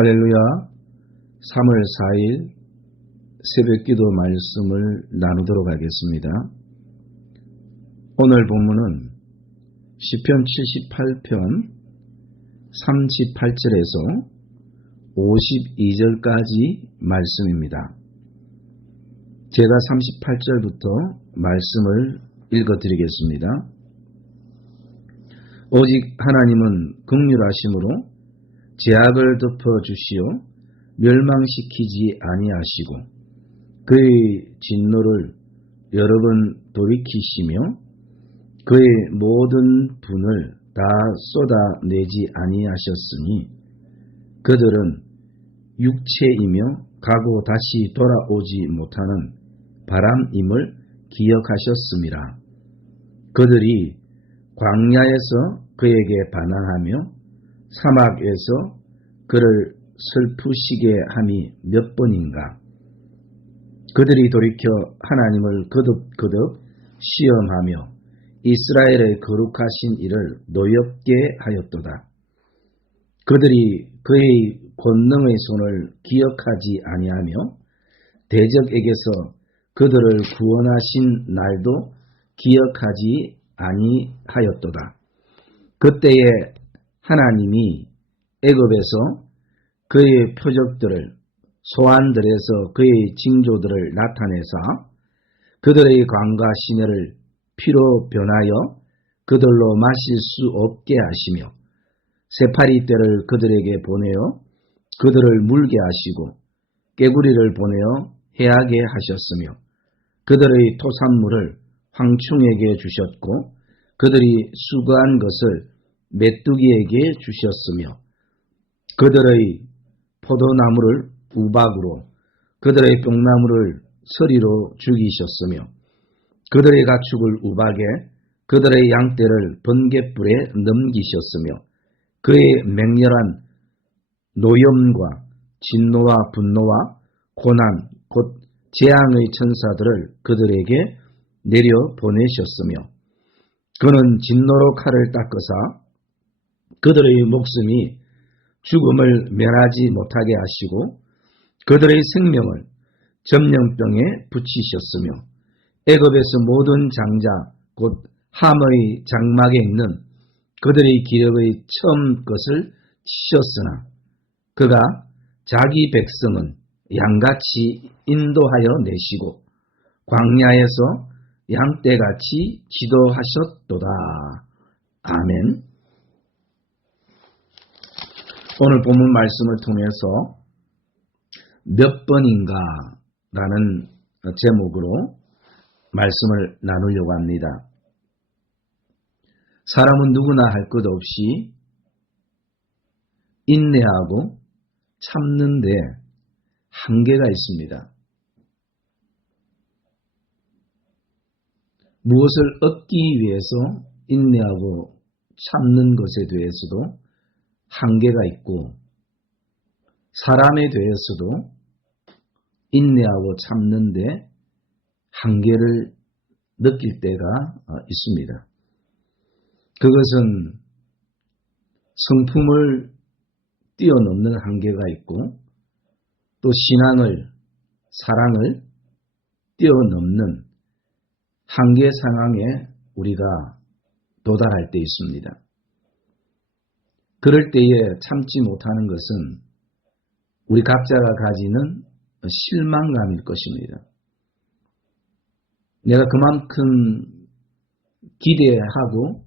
할렐루야. 3월 4일 새벽기도 말씀을 나누도록 하겠습니다. 오늘 본문은 시편 78편 38절에서 52절까지 말씀입니다. 제가 38절부터 말씀을 읽어드리겠습니다. 오직 하나님은 긍휼하심으로 죄악을 덮어주시어 멸망시키지 아니하시고 그의 진노를 여러 번 돌이키시며 그의 모든 분을 다 쏟아내지 아니하셨으니 그들은 육체이며 가고 다시 돌아오지 못하는 바람임을 기억하셨음이라. 그들이 광야에서 그에게 반항하며 사막에서 그를 슬프시게 함이 몇 번인가. 그들이 돌이켜 하나님을 거듭거듭 시험하며 이스라엘의 거룩하신 이를 노엽게 하였도다. 그들이 그의 권능의 손을 기억하지 아니하며 대적에게서 그들을 구원하신 날도 기억하지 아니하였도다. 그때에 하나님이 애굽에서 그의 표적들을 소환들에서 그의 징조들을 나타내사 그들의 광과 시내를 피로 변하여 그들로 마실 수 없게 하시며 새파리 떼를 그들에게 보내어 그들을 물게 하시고 깨구리를 보내어 해하게 하셨으며 그들의 토산물을 황충에게 주셨고 그들이 수거한 것을 메뚜기에게 주셨으며 그들의 포도나무를 우박으로 그들의 뽕나무를 서리로 죽이셨으며 그들의 가축을 우박에 그들의 양떼를 번갯불에 넘기셨으며 그의 맹렬한 노염과 진노와 분노와 고난 곧 재앙의 천사들을 그들에게 내려 보내셨으며 그는 진노로 칼을 닦으사 그들의 목숨이 죽음을 면하지 못하게 하시고 그들의 생명을 점령병에 붙이셨으며 애굽에서 모든 장자 곧 함의 장막에 있는 그들의 기력의 처음 것을 치셨으나 그가 자기 백성은 양같이 인도하여 내시고 광야에서 양떼같이 지도하셨도다. 아멘. 오늘 본문 말씀을 통해서 몇 번인가 라는 제목으로 말씀을 나누려고 합니다. 사람은 누구나 할 것 없이 인내하고 참는데 한계가 있습니다. 무엇을 얻기 위해서 인내하고 참는 것에 대해서도 한계가 있고 사람에 대해서도 인내하고 참는데 한계를 느낄 때가 있습니다. 그것은 성품을 뛰어넘는 한계가 있고 또 신앙을, 사랑을 뛰어넘는 한계 상황에 우리가 도달할 때 있습니다. 그럴 때에 참지 못하는 것은 우리 각자가 가지는 실망감일 것입니다. 내가 그만큼 기대하고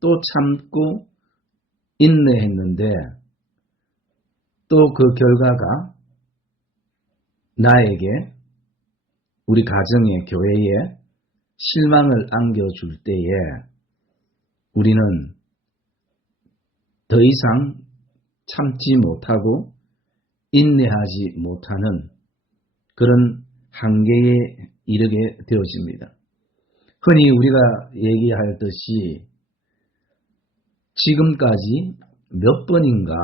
또 참고 인내했는데 또 그 결과가 나에게, 우리 가정에, 교회에 실망을 안겨줄 때에 우리는 더 이상 참지 못하고 인내하지 못하는 그런 한계에 이르게 되어집니다. 흔히 우리가 얘기하듯이 지금까지 몇 번인가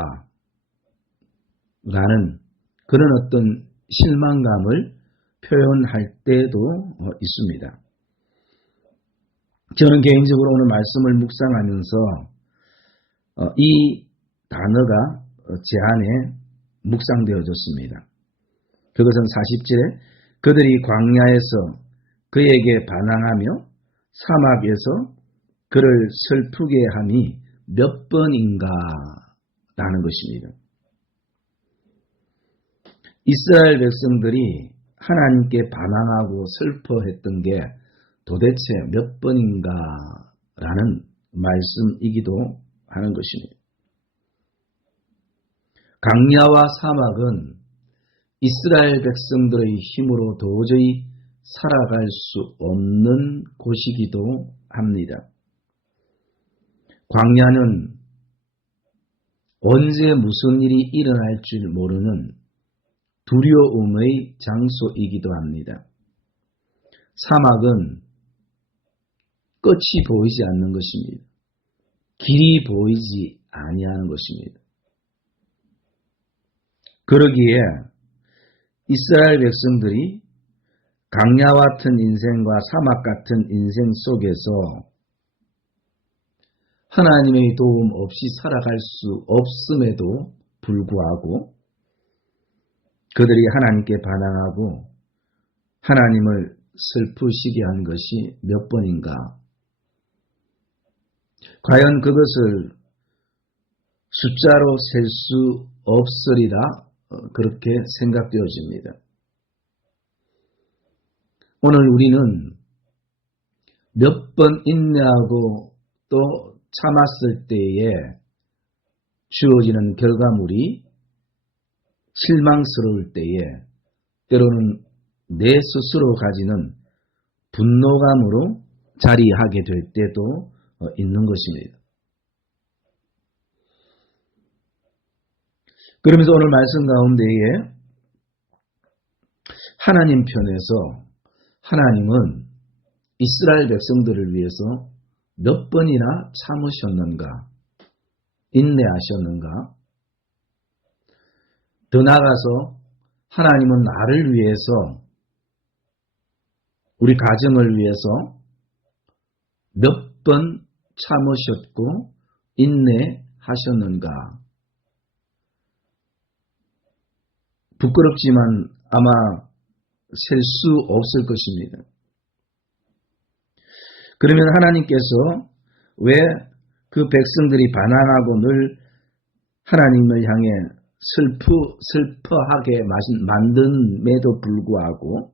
라는 그런 어떤 실망감을 표현할 때도 있습니다. 저는 개인적으로 오늘 말씀을 묵상하면서 이 단어가 제 안에 묵상되어졌습니다. 그것은 40절에 그들이 광야에서 그에게 반항하며 사막에서 그를 슬프게 함이 몇 번인가 라는 것입니다. 이스라엘 백성들이 하나님께 반항하고 슬퍼했던 게 도대체 몇 번인가 라는 말씀이기도 하는 것입니다. 광야와 사막은 이스라엘 백성들의 힘으로 도저히 살아갈 수 없는 곳이기도 합니다. 광야는 언제 무슨 일이 일어날 줄 모르는 두려움의 장소이기도 합니다. 사막은 끝이 보이지 않는 것입니다. 길이 보이지 아니하는 것입니다. 그러기에 이스라엘 백성들이 광야 같은 인생과 사막 같은 인생 속에서 하나님의 도움 없이 살아갈 수 없음에도 불구하고 그들이 하나님께 반항하고 하나님을 슬프시게 한 것이 몇 번인가? 과연 그것을 숫자로 셀 수 없으리라 그렇게 생각되어집니다. 오늘 우리는 몇 번 인내하고 또 참았을 때에 주어지는 결과물이 실망스러울 때에 때로는 내 스스로 가지는 분노감으로 자리하게 될 때도 있는 것입니다. 그러면서 오늘 말씀 가운데에 하나님 편에서 하나님은 이스라엘 백성들을 위해서 몇 번이나 참으셨는가, 인내하셨는가, 더 나아가서 하나님은 나를 위해서, 우리 가정을 위해서 몇 번 참으셨고 인내하셨는가. 부끄럽지만 아마 셀 수 없을 것입니다. 그러면 하나님께서 왜 그 백성들이 반항하고 늘 하나님을 향해 슬퍼하게 만듦에도 불구하고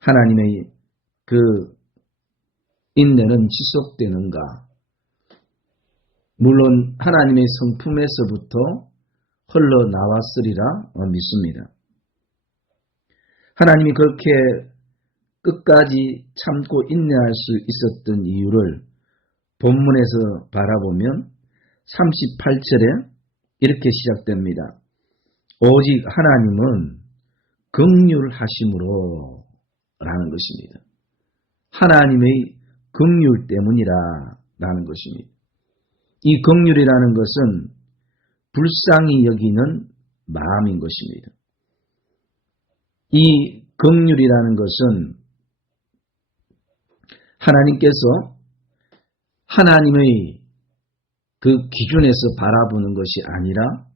하나님의 그 인내는 지속되는가? 물론 하나님의 성품에서부터 흘러나왔으리라 믿습니다. 하나님이 그렇게 끝까지 참고 인내할 수 있었던 이유를 본문에서 바라보면 38절에 이렇게 시작됩니다. 오직 하나님은 긍휼하심으로 라는 것입니다. 하나님의 긍휼 때문이라 라는 것입니다. 이 긍휼이라는 것은 불쌍히 여기는 마음인 것입니다. 이 긍휼이라는 것은 하나님께서 하나님의 그 기준에서 바라보는 것이 아니라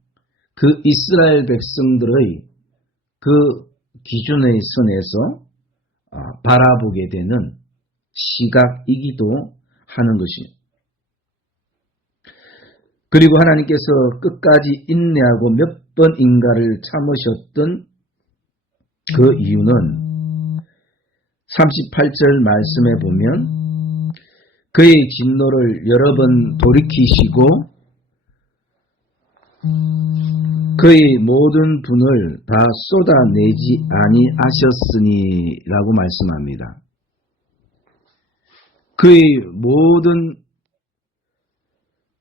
그 이스라엘 백성들의 그 기준의 선에서 바라보게 되는 시각이기도 하는 것입니다. 그리고 하나님께서 끝까지 인내하고 몇 번인가를 참으셨던 그 이유는 38절 말씀에 보면 그의 진노를 여러 번 돌이키시고 그의 모든 분을 다 쏟아내지 아니하셨으니 라고 말씀합니다. 그의 모든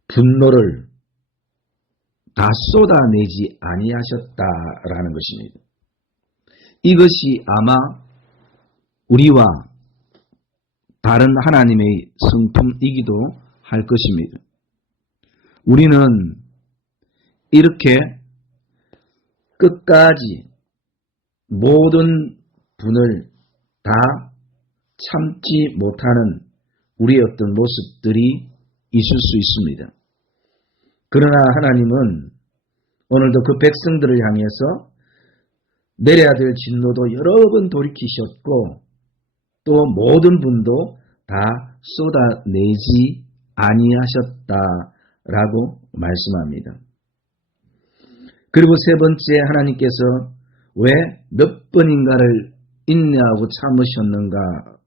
분노를 다 쏟아내지 아니하셨다라는 것입니다. 이것이 아마 우리와 다른 하나님의 성품이기도 할 것입니다. 우리는 이렇게 끝까지 모든 분을 다 참지 못하는 우리의 어떤 모습들이 있을 수 있습니다. 그러나 하나님은 오늘도 그 백성들을 향해서 내려야 될 진노도 여러 번 돌이키셨고 또 모든 분도 다 쏟아내지 아니하셨다라고 말씀합니다. 그리고 세 번째 하나님께서 왜 몇 번인가를 인내하고 참으셨는가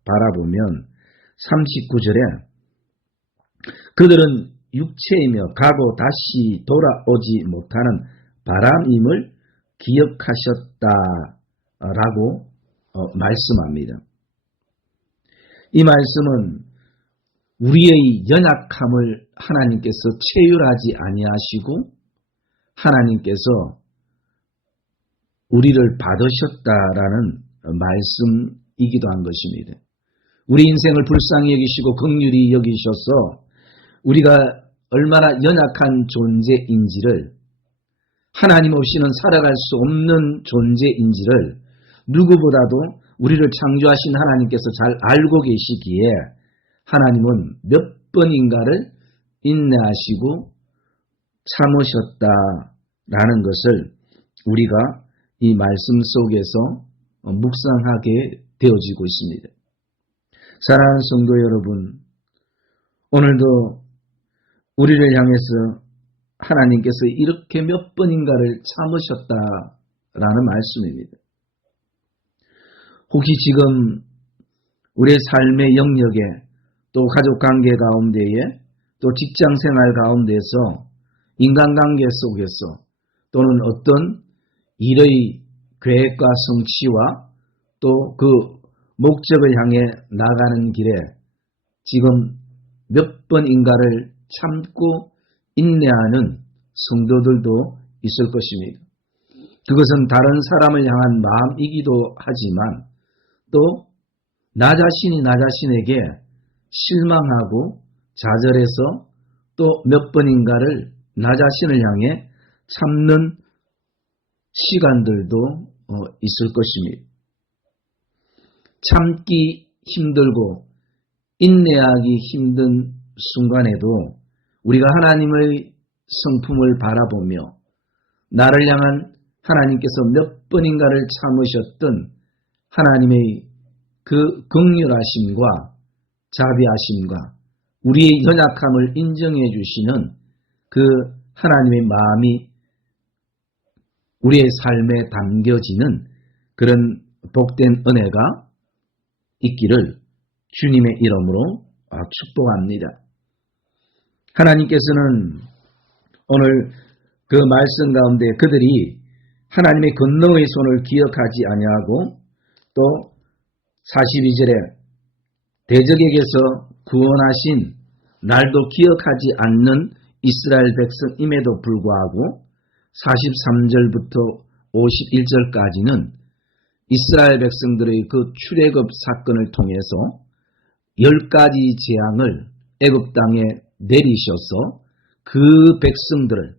바라보면 39절에 그들은 육체이며 가고 다시 돌아오지 못하는 바람임을 기억하셨다라고 말씀합니다. 이 말씀은 우리의 연약함을 하나님께서 체휼하지 아니하시고 하나님께서 우리를 받으셨다라는 말씀이기도 한 것입니다. 우리 인생을 불쌍히 여기시고 긍휼히 여기셔서 우리가 얼마나 연약한 존재인지를 하나님 없이는 살아갈 수 없는 존재인지를 누구보다도 우리를 창조하신 하나님께서 잘 알고 계시기에 하나님은 몇 번인가를 인내하시고 참으셨다라는 것을 우리가 이 말씀 속에서 묵상하게 되어지고 있습니다. 사랑하는 성도 여러분, 오늘도 우리를 향해서 하나님께서 이렇게 몇 번인가를 참으셨다라는 말씀입니다. 혹시 지금 우리의 삶의 영역에 또 가족관계 가운데에 또 직장생활 가운데서 인간관계 속에서 또는 어떤 일의 계획과 성취와 또 그 목적을 향해 나가는 길에 지금 몇 번인가를 참고 인내하는 성도들도 있을 것입니다. 그것은 다른 사람을 향한 마음이기도 하지만 또 나 자신이 나 자신에게 실망하고 좌절해서 또 몇 번인가를 나 자신을 향해 참는 시간들도 있을 것입니다. 참기 힘들고 인내하기 힘든 순간에도 우리가 하나님의 성품을 바라보며 나를 향한 하나님께서 몇 번인가를 참으셨던 하나님의 그 긍휼하심과 자비하심과 우리의 연약함을 인정해 주시는 그 하나님의 마음이 우리의 삶에 담겨지는 그런 복된 은혜가 있기를 주님의 이름으로 축복합니다. 하나님께서는 오늘 그 말씀 가운데 그들이 하나님의 권능의 손을 기억하지 아니하고 또 42절에 대적에게서 구원하신 날도 기억하지 않는 이스라엘 백성임에도 불구하고 43절부터 51절까지는 이스라엘 백성들의 그 출애굽 사건을 통해서 10가지 재앙을 애굽 땅에 내리셔서 그 백성들을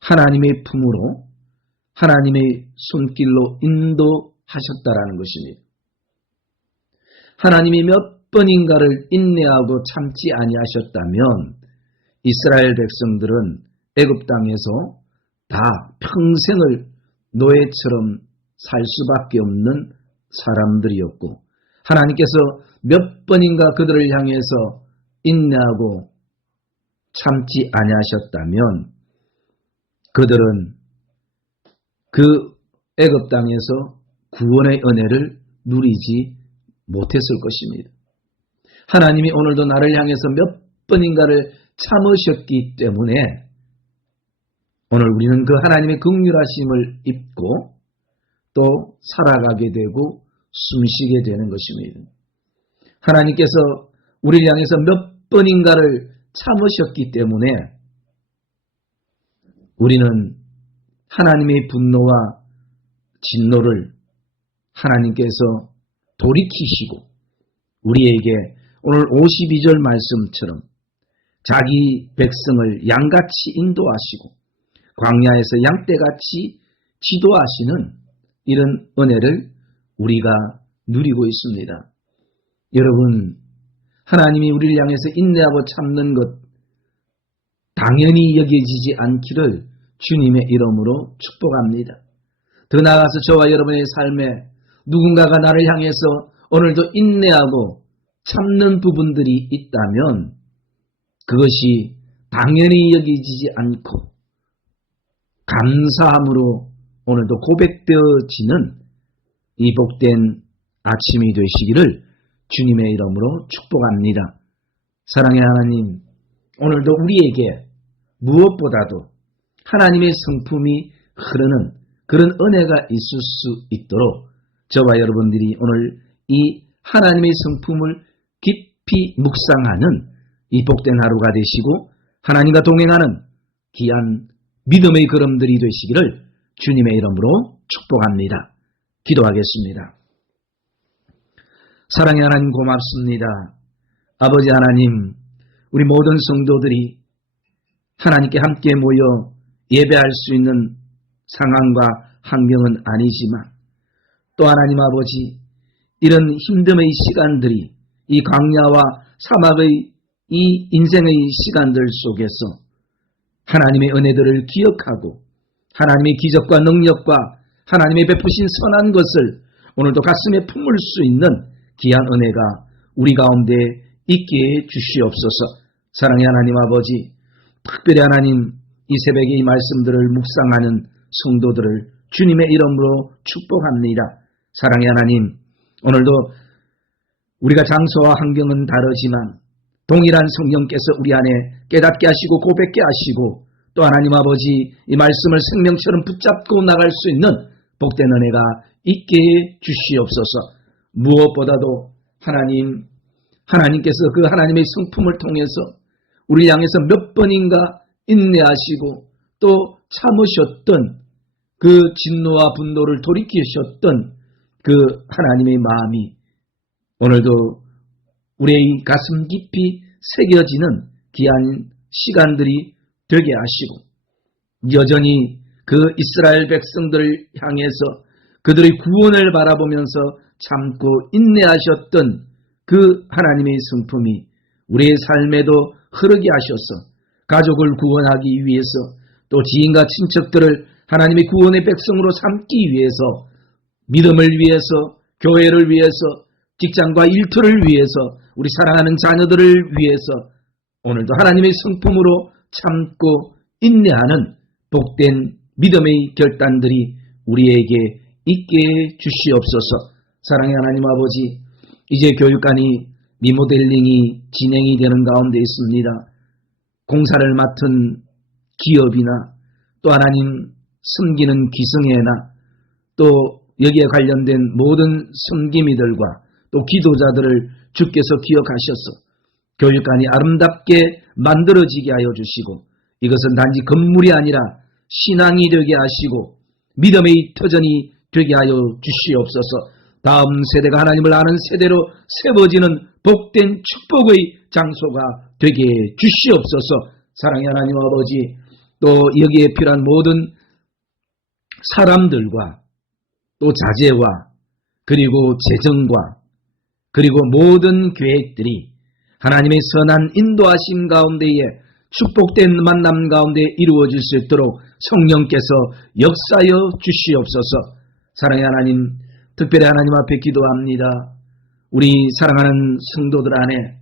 하나님의 품으로 하나님의 손길로 인도하셨다라는 것입니다. 하나님이 몇 번인가를 인내하고 참지 아니하셨다면 이스라엘 백성들은 애굽 땅에서 다 평생을 노예처럼 살 수밖에 없는 사람들이었고 하나님께서 몇 번인가 그들을 향해서 인내하고 참지 아니하셨다면 그들은 그 애굽 땅에서 구원의 은혜를 누리지 못했을 것입니다. 하나님이 오늘도 나를 향해서 몇 번인가를 참으셨기 때문에 오늘 우리는 그 하나님의 긍휼하심을 입고 또 살아가게 되고 숨쉬게 되는 것입니다. 하나님께서 우리를 향해서 몇 번인가를 참으셨기 때문에 우리는 하나님의 분노와 진노를 하나님께서 돌이키시고 우리에게 오늘 52절 말씀처럼 자기 백성을 양같이 인도하시고 광야에서 양떼같이 지도하시는 이런 은혜를 우리가 누리고 있습니다. 여러분, 하나님이 우리를 향해서 인내하고 참는 것 당연히 여겨지지 않기를 주님의 이름으로 축복합니다. 더 나아가서 저와 여러분의 삶에 누군가가 나를 향해서 오늘도 인내하고 참는 부분들이 있다면 그것이 당연히 여겨지지 않고 감사함으로 오늘도 고백되어지는 이 복된 아침이 되시기를 주님의 이름으로 축복합니다. 사랑의 하나님, 오늘도 우리에게 무엇보다도 하나님의 성품이 흐르는 그런 은혜가 있을 수 있도록 저와 여러분들이 오늘 이 하나님의 성품을 깊이 묵상하는 이 복된 하루가 되시고 하나님과 동행하는 귀한 믿음의 걸음들이 되시기를 주님의 이름으로 축복합니다. 기도하겠습니다. 사랑의 하나님 고맙습니다. 아버지 하나님, 우리 모든 성도들이 하나님께 함께 모여 예배할 수 있는 상황과 환경은 아니지만 또 하나님 아버지, 이런 힘듦의 시간들이 이 광야와 사막의 이 인생의 시간들 속에서 하나님의 은혜들을 기억하고 하나님의 기적과 능력과 하나님의 베푸신 선한 것을 오늘도 가슴에 품을 수 있는 귀한 은혜가 우리 가운데 있게 해 주시옵소서. 사랑의 하나님 아버지, 특별히 하나님 이 새벽에 이 말씀들을 묵상하는 성도들을 주님의 이름으로 축복합니다. 사랑의 하나님, 오늘도 우리가 장소와 환경은 다르지만 동일한 성령께서 우리 안에 깨닫게 하시고 고백게 하시고 또 하나님 아버지 이 말씀을 생명처럼 붙잡고 나갈 수 있는 복된 은혜가 있게 해 주시옵소서. 무엇보다도 하나님께서 그 하나님의 성품을 통해서 우리 향해서 몇 번인가 인내하시고 또 참으셨던 그 진노와 분노를 돌이키셨던 그 하나님의 마음이 오늘도 우리의 가슴 깊이 새겨지는 귀한 시간들이 되게 하시고 여전히 그 이스라엘 백성들을 향해서 그들의 구원을 바라보면서 참고 인내하셨던 그 하나님의 성품이 우리의 삶에도 흐르게 하셔서 가족을 구원하기 위해서 또 지인과 친척들을 하나님의 구원의 백성으로 삼기 위해서 믿음을 위해서 교회를 위해서 직장과 일터를 위해서 우리 사랑하는 자녀들을 위해서 오늘도 하나님의 성품으로 참고 인내하는 복된 믿음의 결단들이 우리에게 있게 해 주시옵소서. 사랑의 하나님 아버지, 이제 교육관이 리모델링이 진행이 되는 가운데 있습니다. 공사를 맡은 기업이나 또 하나님 섬기는 기성회나 또 여기에 관련된 모든 섬김이들과 또 기도자들을 주께서 기억하셔서 교육관이 아름답게 만들어지게 하여 주시고 이것은 단지 건물이 아니라 신앙이 되게 하시고 믿음의 터전이 되게 하여 주시옵소서. 다음 세대가 하나님을 아는 세대로 세워지는 복된 축복의 장소가 되게 주시옵소서. 사랑의 하나님 아버지, 또 여기에 필요한 모든 사람들과 또 자재와 그리고 재정과 그리고 모든 계획들이 하나님의 선한 인도하심 가운데에 축복된 만남 가운데 이루어질 수 있도록 성령께서 역사하여 주시옵소서. 사랑의 하나님, 특별히 하나님 앞에 기도합니다. 우리 사랑하는 성도들 안에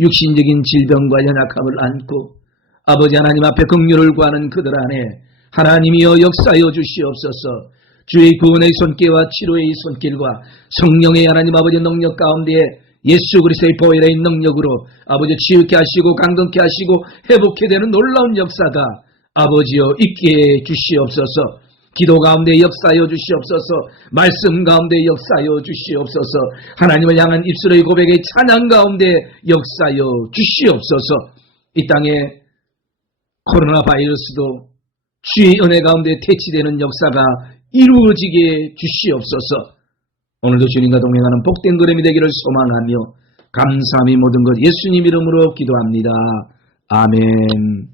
육신적인 질병과 연약함을 안고 아버지 하나님 앞에 긍휼을 구하는 그들 안에 하나님이여 역사하여 주시옵소서. 주의 구원의 손길과 치료의 손길과 성령의 하나님 아버지 능력 가운데에 예수 그리스도의 보혈의 능력으로 아버지 치유케 하시고 강건케 하시고 회복케 되는 놀라운 역사가 아버지여 있게 해 주시옵소서. 기도 가운데 역사하여 주시옵소서. 말씀 가운데 역사하여 주시옵소서. 하나님을 향한 입술의 고백의 찬양 가운데 역사하여 주시옵소서. 이 땅에 코로나 바이러스도 주의 은혜 가운데 퇴치되는 역사가 이루어지게 주시옵소서. 오늘도 주님과 동행하는 복된 걸음이 되기를 소망하며 감사함이 모든 것 예수님 이름으로 기도합니다. 아멘.